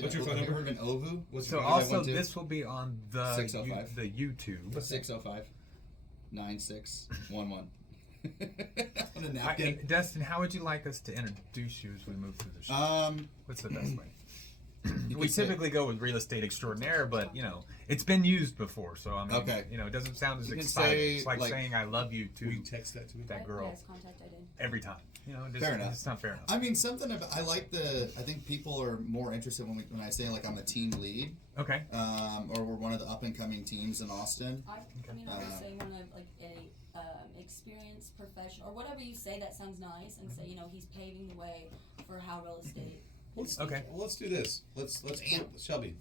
What's your phone number? Have you heard of an OVU? So also this will be on the 605. the YouTube. 605-9611. On a napkin. Dustin, how would you like us to introduce you as we move through the show? What's the best way? We typically go with real estate extraordinaire, but it's been used before, so I mean, it doesn't sound as exciting. It's like saying "I love you" to you text that to me? That girl every time. Fair enough. It's not fair enough. I mean, something about I think people are more interested when I say like I'm a team lead. Okay. Or we're one of the up and coming teams in Austin. I would say one of like a experienced professional or whatever you say that sounds nice, and say he's paving the way for how real estate. Well, let's do this. Let's Shelby.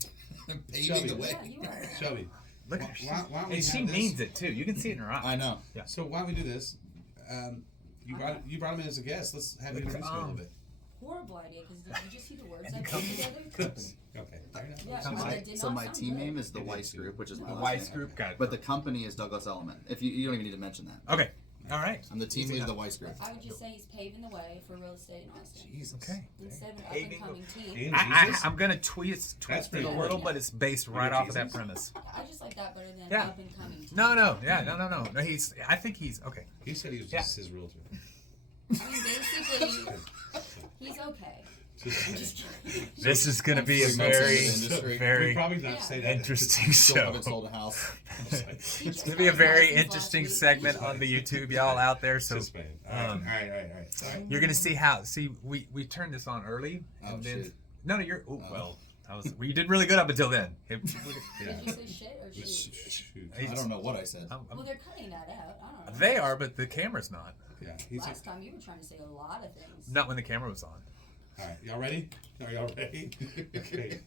Paving the way. Yeah, you are. Shelby. Look at her. Why don't we And she have this? means it too. You can see it in her eye. I know. Yeah. So why don't we do this? You brought him in as a guest. Let's have you introduce him a little bit. Horrible idea, because did you just see the words I put together? Okay. Fair enough. Yeah, Company. did So not my sound team good. name is the Weiss Group, which is my The last Weiss name. Group, got it. But the company is Douglas Element. If you don't even need to mention that. Okay. All right. I'm the team lead of the Weiss Group. I would just say he's paving the way for real estate in Austin. Jesus. Okay. Instead of an Paving up-and-coming team. And I'm gonna twist That's it pretty a good. little, but it's based right off of that premise. I just like that better than Yeah. up-and-coming team. No. No. I think he's okay. He said he was just his realtor. I mean, basically, he's okay. I'm just kidding. This is gonna be a Three months into very, the industry. We very probably not say that. interesting Still show. haven't sold a house. It's gonna be a very interesting segment on the YouTube, y'all out there. So Just playing. All right. Sorry. you're gonna see we turned this on early, and then Shoot. no, you're well. You did really good up until then. Yeah. Did you say shit or shoot? Shoot. I don't know what I said. Well, they're cutting that out. I don't know. They are, but the camera's not. Yeah. Last time you were trying to say a lot of things. Not when the camera was on. All right. Y'all ready? Are y'all ready? Okay.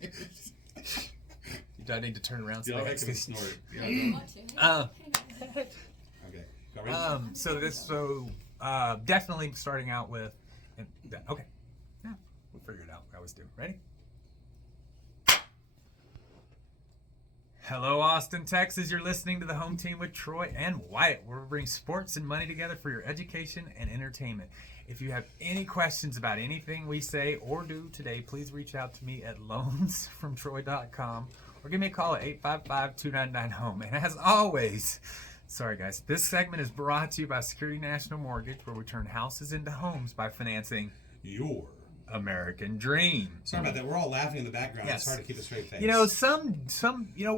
Do I need to turn around? So Y'all I heck can of a see? snort. You Yeah. want to? Okay. Y'all ready? Definitely starting out with, okay, yeah, we'll figure it out. We always do. Ready? Hello, Austin, Texas. You're listening to the Home Team with Troy and Wyatt. We're bringing sports and money together for your education and entertainment. If you have any questions about anything we say or do today, please reach out to me at loansfromtroy.com or give me a call at 855-299-HOME. And as always, sorry guys, this segment is brought to you by Security National Mortgage, where we turn houses into homes by financing Your American dream. Sorry about that. We're all laughing in the background. Yes. It's hard to keep a straight face. Some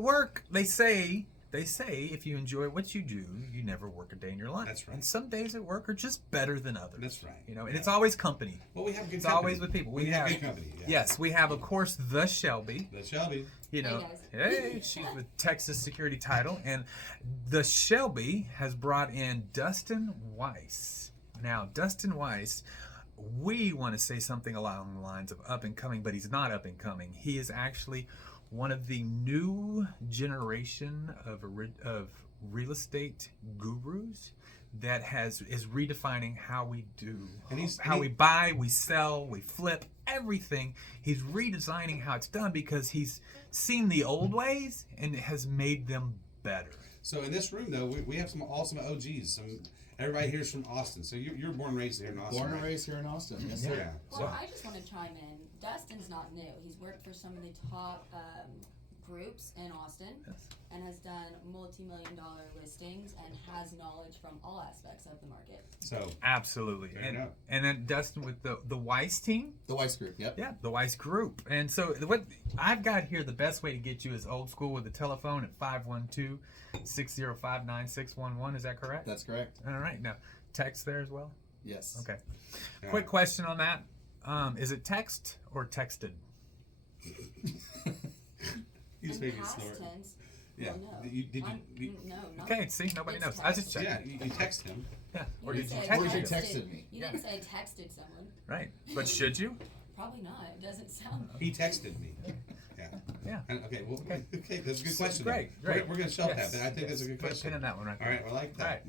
work, they say if you enjoy what you do, you never work a day in your life. That's right. And some days at work are just better than others. That's right. And it's always company. Well, we have good It's company. always with people. We have good company. Yeah. Yes, we have, of course, the Shelby. The Shelby. Hey, guys. Hey, she's with Texas Security Title, and the Shelby has brought in Dustin Weiss. Now, Dustin Weiss, we want to say something along the lines of up and coming, but he's not up and coming. He is actually one of the new generation of real estate gurus that is redefining how we do, we buy, we sell, we flip, everything. He's redesigning how it's done because he's seen the old ways and has made them better. So in this room, though, we have some awesome OGs. Everybody here is from Austin. So you're born and raised here in Austin. Born and right? raised here in Austin. Yes, sir. Yeah. Well, I just want to chime in. Dustin's not new. He's worked for some of the top groups in Austin and has done multi-million-dollar listings and has knowledge from all aspects of the market. So Absolutely. And then Dustin with the Weiss team. The Weiss Group, yep. Yeah, the Weiss Group. And so what I've got here, the best way to get you is old school with the telephone at 512-605-9611. Is that correct? That's correct. All right. Now, text there as well? Yes. Okay. Yeah. Quick question on that. Is it text or texted? He's In making past snort. tense, Yeah. well, no. No, not. Okay, see, nobody It's knows. I just text. checked. Yeah, you text him. Yeah. Or You did you didn't text say Or you him? texted me. You didn't say texted someone. Right. But should you? Probably not. It doesn't sound. He texted me. Yeah. Yeah. Okay. Well. Okay. Okay. That's a good question. Great, though. great. We're going to shelf Yes, that. I think that's a good Put a question. pin in that one right All there. right. I like that.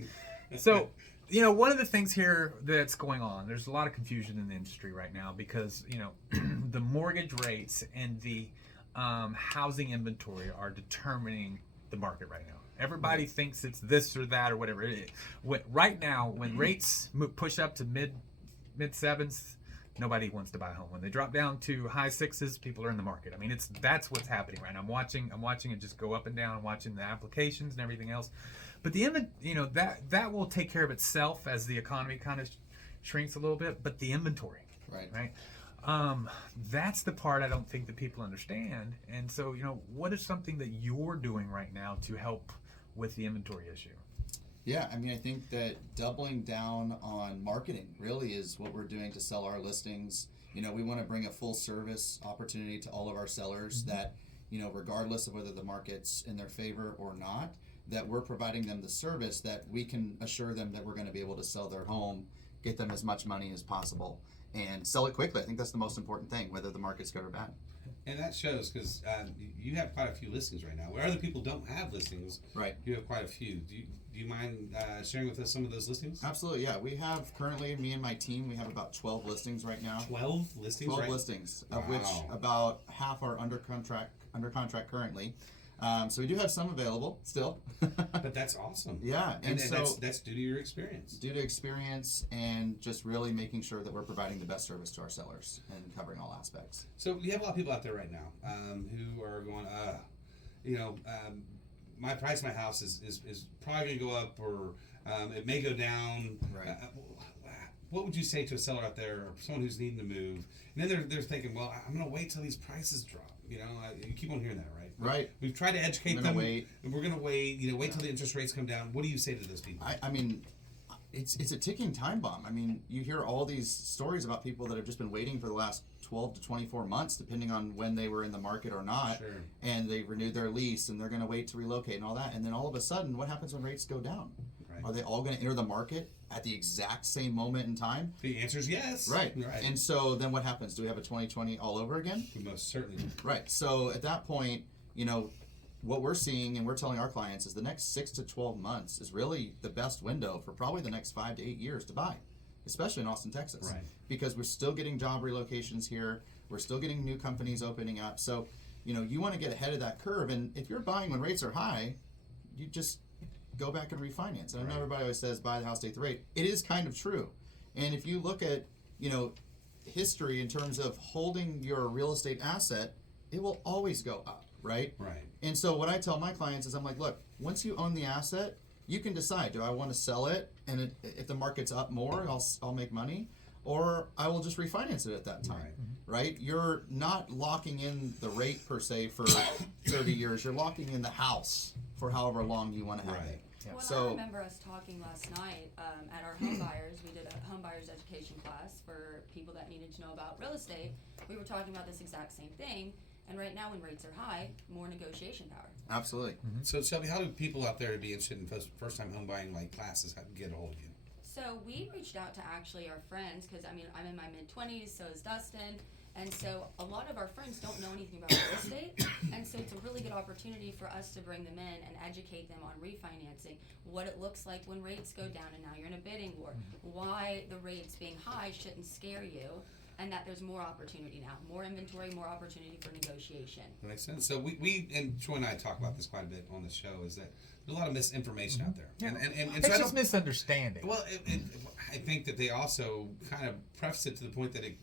So, one of the things here that's going on, there's a lot of confusion in the industry right now because, the mortgage rates and the housing inventory are determining the market right now. Everybody thinks it's this or that or whatever it is. Right now, when rates push up to mid sevens, nobody wants to buy a home. When they drop down to high sixes, people are in the market. I mean, that's what's happening right now. I'm watching it just go up and down. I'm watching the applications and everything else. But that will take care of itself as the economy kind of shrinks a little bit. But the inventory, right? That's the part I don't think that people understand. And so, what is something that you're doing right now to help with the inventory issue? Yeah, I mean, I think that doubling down on marketing really is what we're doing to sell our listings. We want to bring a full service opportunity to all of our sellers that, regardless of whether the market's in their favor or not, that we're providing them the service that we can assure them that we're going to be able to sell their home, get them as much money as possible, and sell it quickly. I think that's the most important thing, whether the market's good or bad. And that shows because you have quite a few listings right now. Where other people don't have listings, right? You have quite a few. Do you mind sharing with us some of those listings? Absolutely, yeah. We have currently, me and my team, we have about 12 listings right now. 12 listings, 12 right? listings, Wow. of which about half are under contract currently. So we do have some available still. But that's awesome. Yeah, and so that's due to your experience. Due to experience and just really making sure that we're providing the best service to our sellers and covering all aspects. So you have a lot of people out there right now who are going, my price of my house is probably going to go up, or it may go down. Right. What would you say to a seller out there, or someone who's needing to move, and then they're thinking, well, I'm going to wait till these prices drop. You keep on hearing that, right? Right. We've tried to educate I'm them. gonna wait. We're going to wait. Wait till the interest rates come down. What do you say to those people? I mean, it's a ticking time bomb. I mean, you hear all these stories about people that have just been waiting for the last 12 to 24 months, depending on when they were in the market or not. Sure. And they renewed their lease and they're going to wait to relocate and all that. And then all of a sudden, what happens when rates go down? Right. Are they all going to enter the market at the exact same moment in time? The answer is yes. Right. And so then what happens? Do we have a 2020 all over again? We most certainly do. Right. So at that point, what we're seeing and we're telling our clients is the next 6 to 12 months is really the best window for probably the next 5 to 8 years to buy, especially in Austin, Texas. Right. Because we're still getting job relocations here. We're still getting new companies opening up. So, you want to get ahead of that curve. And if you're buying when rates are high, you just go back and refinance. And I know everybody always says buy the house, take the rate. It is kind of true. And if you look at, history in terms of holding your real estate asset, it will always go up, right? Right. And so what I tell my clients is I'm like, look, once you own the asset, you can decide, do I want to sell it? And if the market's up more, I'll make money, or I will just refinance it at that time, right? You're not locking in the rate per se for 30 years. You're locking in the house for however long you want to have Right. it. Yeah. Well, So- I remember us talking last night at our home buyers. We did a home buyers education class for people that needed to know about real estate. We were talking about this exact same thing. And right now, when rates are high, more negotiation power. Absolutely. So Shelby, how do people out there be interested in first-time home buying classes get a hold of you? So we reached out to actually our friends because I'm in my mid-20s, so is Dustin, and so a lot of our friends don't know anything about real estate, and so it's a really good opportunity for us to bring them in and educate them on refinancing, what it looks like when rates go down and now you're in a bidding war, why the rates being high shouldn't scare you, and that there's more opportunity now, more inventory, more opportunity for negotiation. That makes sense. So we and Troy and I talk about this quite a bit on the show, is that there's a lot of misinformation out there. Yeah. And It's so I just don't, misunderstanding. well, I think that they also kind of preface it to the point that it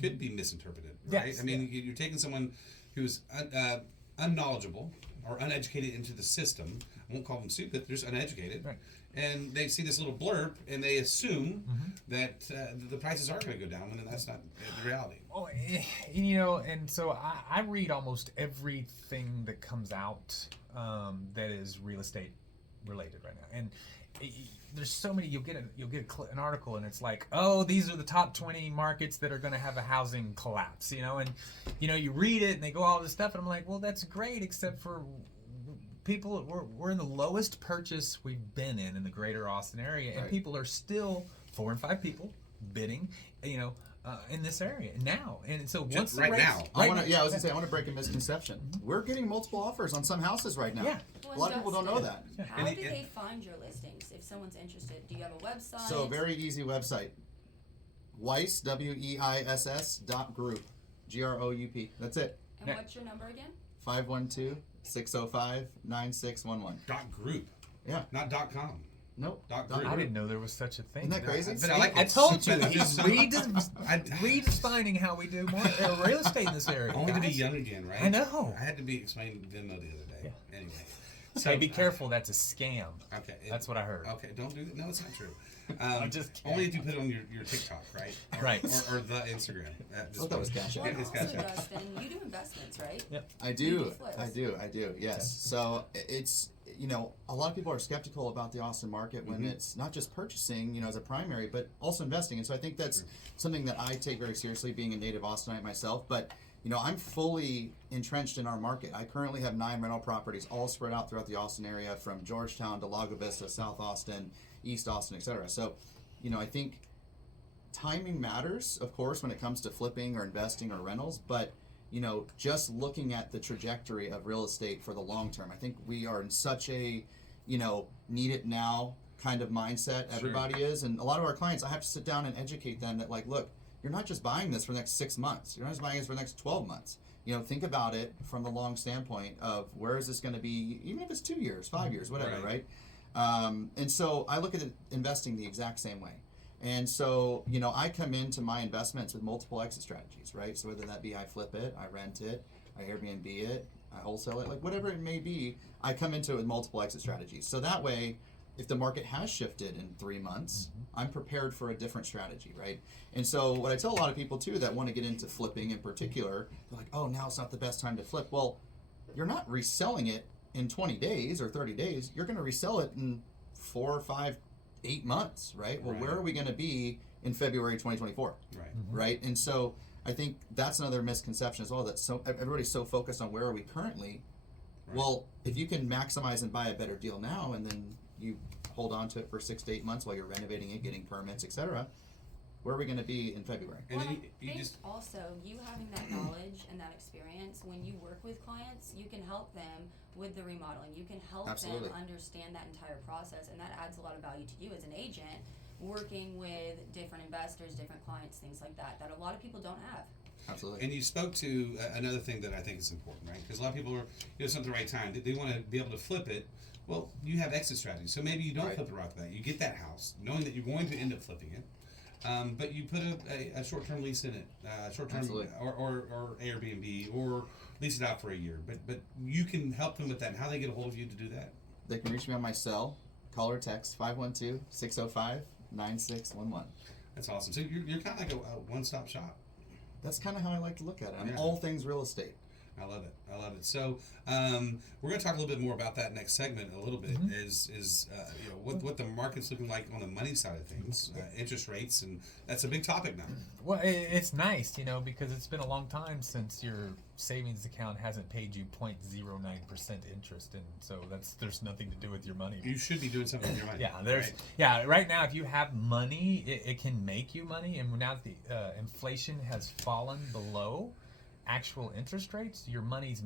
could be misinterpreted, right? Yes, I mean, you're taking someone who's unknowledgeable or uneducated into the system. I won't call them stupid, they're just uneducated. Right. And they see this little blurb and they assume that the prices are going to go down, when that's not the reality. Oh, and so I read almost everything that comes out that is real estate related right now, and there's so many. You'll get an article, and it's like, oh, these are the top 20 markets that are going to have a housing collapse, and you read it, and they go all this stuff, and I'm like, well, that's great, except for people. We're in the lowest purchase we've been in the greater Austin area, and Right. people are still 4 and 5 people bidding, in this area now. And so once the right rates- now. I want to break a misconception. We're getting multiple offers on some houses right now. Yeah. A lot of people don't know that. How And do it- they find your listings if someone's interested? Do you have a website? So very easy website. Weiss, WEISS.group. GROUP. That's it. And Yeah. what's your number again? 512-605-9611. .group, Yeah. not .com. Nope. Doc Doc Group. I didn't know there was such a thing. Isn't that crazy? But I like I it. told you, But he's redefining how we do more real estate in this area. Only to be guys. young again, right? I know. I had to be explained Venmo the other day. Yeah. Anyway. Hey, be careful. That's a scam. Okay. That's what I heard. Okay, don't do that. No, it's not true. I'm just kidding. Only if you put it on your TikTok, right? Right. Or the Instagram. I thought that was Cash App. Well, It's also, Cash App. Dustin, you do investments, right? Yep. I You do. do flips. I do. Yes. So it's, a lot of people are skeptical about the Austin market when it's not just purchasing, as a primary, but also investing. And so I think that's something that I take very seriously, being a native Austinite myself. But I'm fully entrenched in our market. I currently have 9 rental properties all spread out throughout the Austin area, from Georgetown to Lago Vista, South Austin, East Austin, etc. So, I think timing matters, of course, when it comes to flipping or investing or rentals, but just looking at the trajectory of real estate for the long term, I think we are in such a, need it now kind of mindset. Sure. Everybody is. And a lot of our clients, I have to sit down and educate them that, like, look, you're not just buying this for the next 6 months. You're not just buying this for the next 12 months. Think about it from the long standpoint of where is this going to be, even if it's 2 years, 5 years, whatever, right? And so I look at investing the exact same way. And so, I come into my investments with multiple exit strategies, right? So whether that be I flip it, I rent it, I Airbnb it, I wholesale it, like whatever it may be, I come into it with multiple exit strategies. So that way, if the market has shifted in 3 months, I'm prepared for a different strategy, right? And so what I tell a lot of people too that want to get into flipping in particular, they're like, oh, now it's not the best time to flip. Well, you're not reselling it in 20 days or 30 days. You're going to resell it in 4 or 5, 8 months, right? Well, where are we going to be in February 2024? Right. Right? And so I think that's another misconception as well, that everybody's so focused on where are we currently. Right. Well, if you can maximize and buy a better deal now, and then you hold on to it for 6 to 8 months while you're renovating it, getting permits, etc., where are we going to be in February? And Well, then I you think just also you having that knowledge and that experience, when you work with clients, you can help them with the remodeling. You can help Absolutely. them understand that entire process, and that adds a lot of value to you as an agent, working with different investors, different clients, things like that a lot of people don't have. Absolutely. And you spoke to another thing that I think is important, right? Because a lot of people are, it's not the right time. They want to be able to flip it. Well, you have exit strategies. So maybe you don't Right. flip it right off the bat. You get that house, knowing that you're going to end up flipping it. But you put a short-term lease in it, short-term Absolutely. or Airbnb, or lease it out for a year. But you can help them with that. And how they get a hold of you to do that? They can reach me on my cell, call or text 512-605-9611. That's awesome. So you're kind of like a one-stop shop. That's kind of how I like to look at it. I'm Yeah. all things real estate. I love it. I love it. So we're going to talk a little bit more about that next segment. A little bit is what the market's looking like on the money side of things, interest rates, and that's a big topic now. Well, it's nice, because it's been a long time since your savings account hasn't paid you 0.09% interest, and so there's nothing to do with your money. You should be doing something with your money. Right now, if you have money, it can make you money, and now that the inflation has fallen below actual interest rates, your money's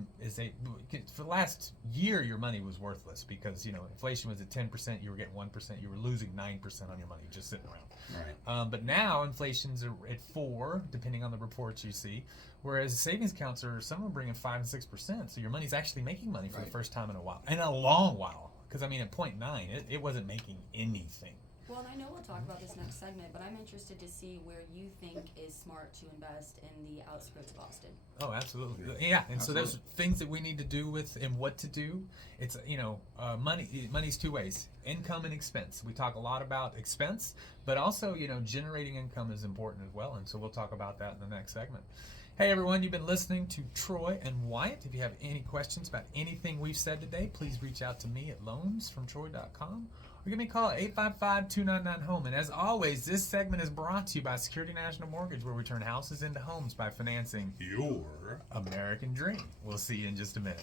for the last year your money was worthless because inflation was at 10%, you were getting 1%, you were losing 9% on your money just sitting around. Right. But now inflation's at 4%, depending on the reports you see, whereas savings accounts some of them bringing 5 and 6%, so your money's actually making money for the first time in a long while. Because at 0.9, it wasn't making anything. Well, and I know we'll talk about this next segment, but I'm interested to see where you think is smart to invest in the outskirts of Austin. Oh, absolutely. Yeah, and so there's things that we need to do and what to do. It's, money's 2 ways, income and expense. We talk a lot about expense, but also, generating income is important as well, and so we'll talk about that in the next segment. Hey everyone, you've been listening to Troy and Wyatt. If you have any questions about anything we've said today, please reach out to me at loansfromtroy.com. Or give me a call at 855-299-HOME. And as always, this segment is brought to you by Security National Mortgage, where we turn houses into homes by financing Your American dream. We'll see you in just a minute.